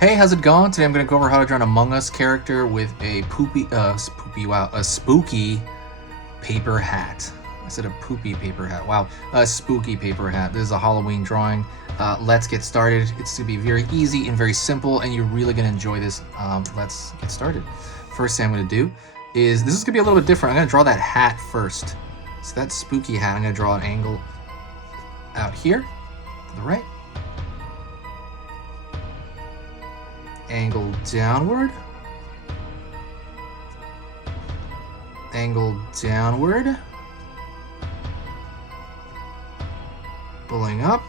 Hey, how's it going? Today I'm going to go over how to draw an Among Us character with a a spooky paper hat. I said a poopy paper hat. Wow, a spooky paper hat. This is a Halloween drawing. Let's get started. It's going to be very easy and very simple, and you're really going to enjoy this. Let's get started. First thing I'm going to do is, this is going to be a little bit different. I'm going to draw that hat first. So that spooky hat, I'm going to draw an angle out here to the right. Angle downward, angle downward, pulling up,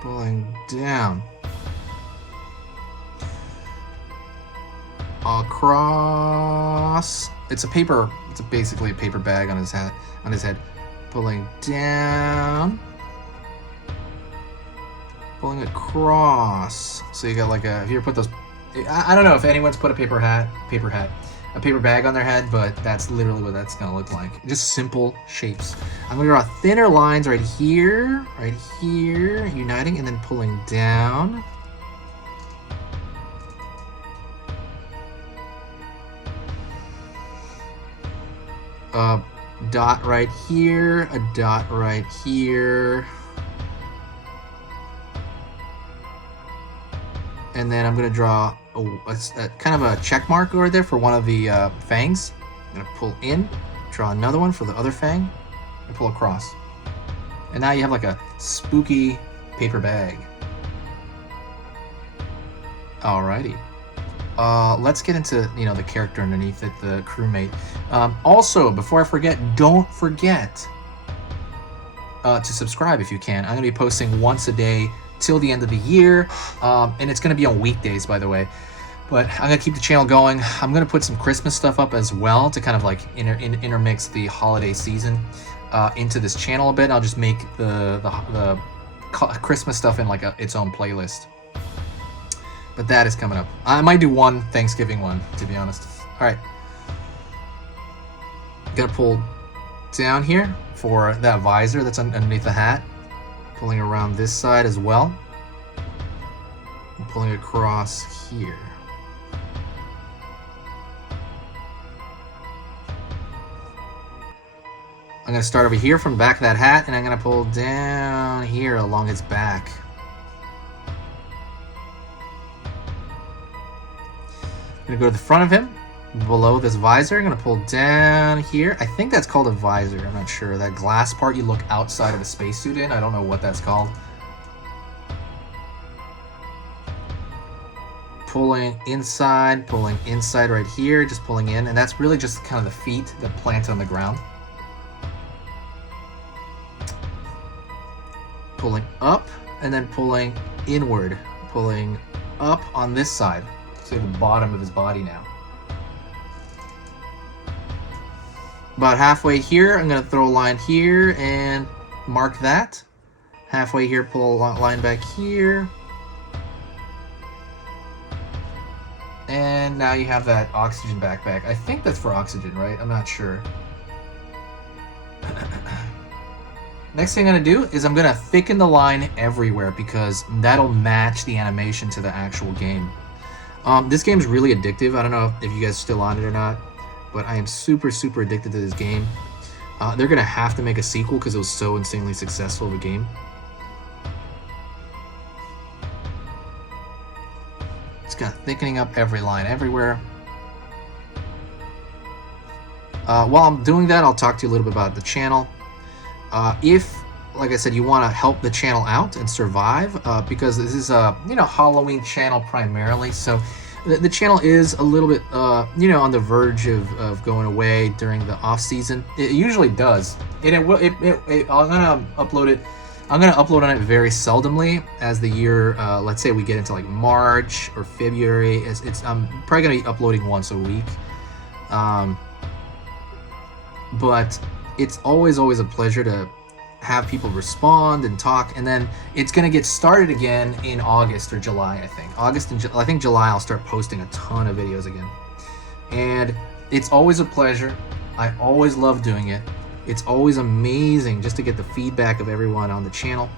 pulling down, across. It's basically a paper bag on his head, pulling down, pulling across. So you got like if you ever put those, I don't know if anyone's put a paper bag on their head, but that's literally what that's gonna look like. Just simple shapes. I'm gonna draw thinner lines right here, uniting and then pulling down. A dot right here, a dot right here. And then I'm going to draw a kind of a check mark over there for one of the fangs. I'm going to pull in, draw another one for the other fang, and pull across. And now you have like a spooky paper bag. Alrighty. Let's get into the character underneath it, the crewmate. Also, before I forget, don't forget to subscribe if you can. I'm going to be posting once a day till the end of the year, and it's going to be on weekdays, by the way, but I'm going to keep the channel going. I'm going to put some Christmas stuff up as well to kind of like intermix the holiday season into this channel a bit. I'll just make the Christmas stuff in like its own playlist, but that is coming up. I might do one Thanksgiving one, to be honest. All right, gonna pull down here for that visor that's underneath the hat. Pulling around this side as well, and pulling across here. I'm going to start over here from the back of that hat, and I'm going to pull down here along its back. I'm going to go to the front of him, below this visor. I'm going to pull down here. I think that's called a visor. I'm not sure. That glass part you look outside of a spacesuit in. I don't know what that's called. Pulling inside right here, just pulling in. And that's really just kind of the feet that plant on the ground. Pulling up and then pulling inward. Pulling up on this side. To the bottom of his body now. About halfway here, I'm going to throw a line here and mark that. Halfway here, pull a line back here. And now you have that oxygen backpack. I think that's for oxygen, right? I'm not sure. Next thing I'm going to do is I'm going to thicken the line everywhere because that'll match the animation to the actual game. This game's really addictive. I don't know if you guys are still on it or not, but I am super addicted to this game. They're gonna have to make a sequel because it was so insanely successful of a game. It's got thickening up every line everywhere. While I'm doing that, I'll talk to you a little bit about the channel. If, like I said, you want to help the channel out and survive, because this is a Halloween channel primarily, so the channel is a little bit on the verge of going away during the off season. It usually does, and I'm gonna upload it. I'm gonna upload on it very seldomly as the year. Let's say we get into like March or February. I'm probably gonna be uploading once a week. But it's always a pleasure to have people respond and talk, and then it's gonna get started again in August or July. I think I think July I'll start posting a ton of videos again, and it's always a pleasure. I always love doing it. It's always amazing just to get the feedback of everyone on the channel.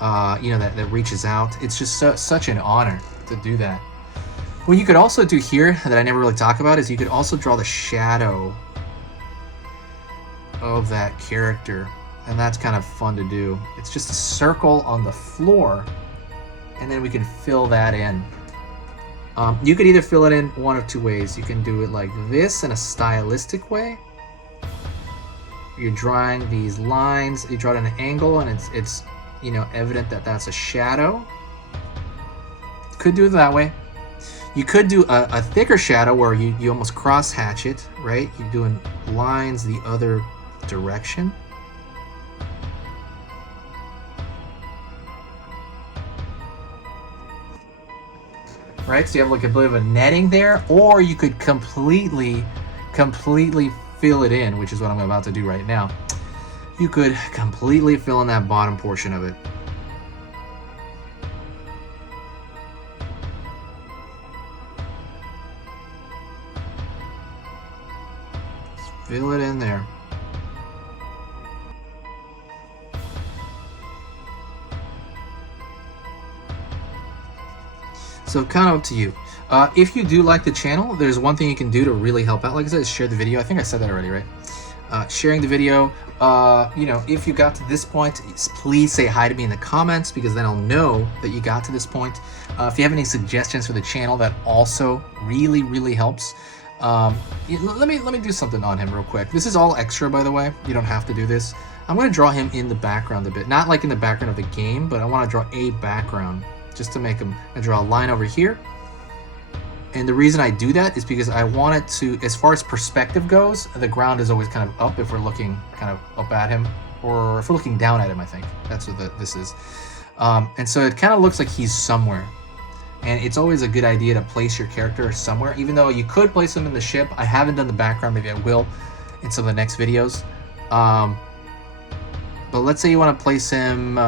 that reaches out. It's just such an honor to do that. What you could also do here that I never really talk about is you could also draw the shadow of that character, and that's kind of fun to do. It's just a circle on the floor, and then we can fill that in. You could either fill it in one of two ways. You can do it like this in a stylistic way. You're drawing these lines, you draw it at an angle, and it's evident that that's a shadow. Could do it that way. You could do a thicker shadow where you almost cross hatch it, right? You're doing lines the other direction. Right, so you have like a bit of a netting there, or you could completely fill it in, which is what I'm about to do right now. You could completely fill in that bottom portion of it. Just fill it in there. So kind of up to you. If you do like the channel, there's one thing you can do to really help out. Like I said, is share the video. I think I said that already, right? Sharing the video. If you got to this point, please say hi to me in the comments, because then I'll know that you got to this point. If you have any suggestions for the channel, that also really helps. Let me do something on him real quick. This is all extra, by the way. You don't have to do this. I'm going to draw him in the background a bit. Not like in the background of the game, but I want to draw a background. Just to make him, I draw a line over here. And the reason I do that is because I want it to, as far as perspective goes, the ground is always kind of up if we're looking kind of up at him, or if we're looking down at him, I think. That's what this is. And so it kind of looks like he's somewhere. And it's always a good idea to place your character somewhere, even though you could place him in the ship. I haven't done the background, maybe I will in some of the next videos. But let's say you want to place him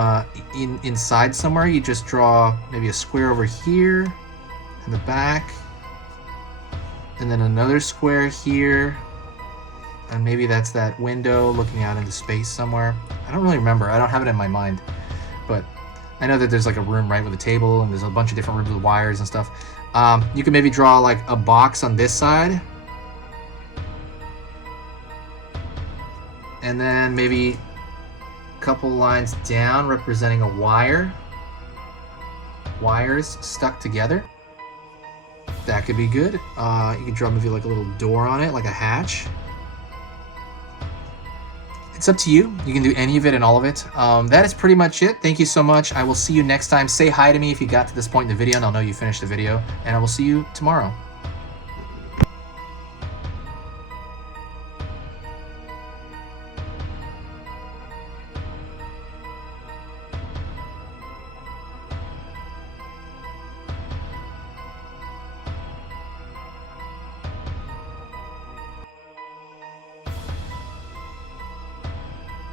inside somewhere. You just draw maybe a square over here in the back, and then another square here, and maybe that's that window looking out into space somewhere. I don't really remember. I don't have it in my mind, but I know that there's like a room right with a table, and there's a bunch of different rooms with wires and stuff. You can maybe draw like a box on this side, and then maybe couple lines down representing a wires stuck together. That could be good. You could draw maybe like a little door on it, like a hatch. It's up to you. You can do any of it and all of it. That is pretty much it. Thank you so much. I will see you next time. Say hi to me if you got to this point in the video, and I'll know you finished the video. And I will see you tomorrow.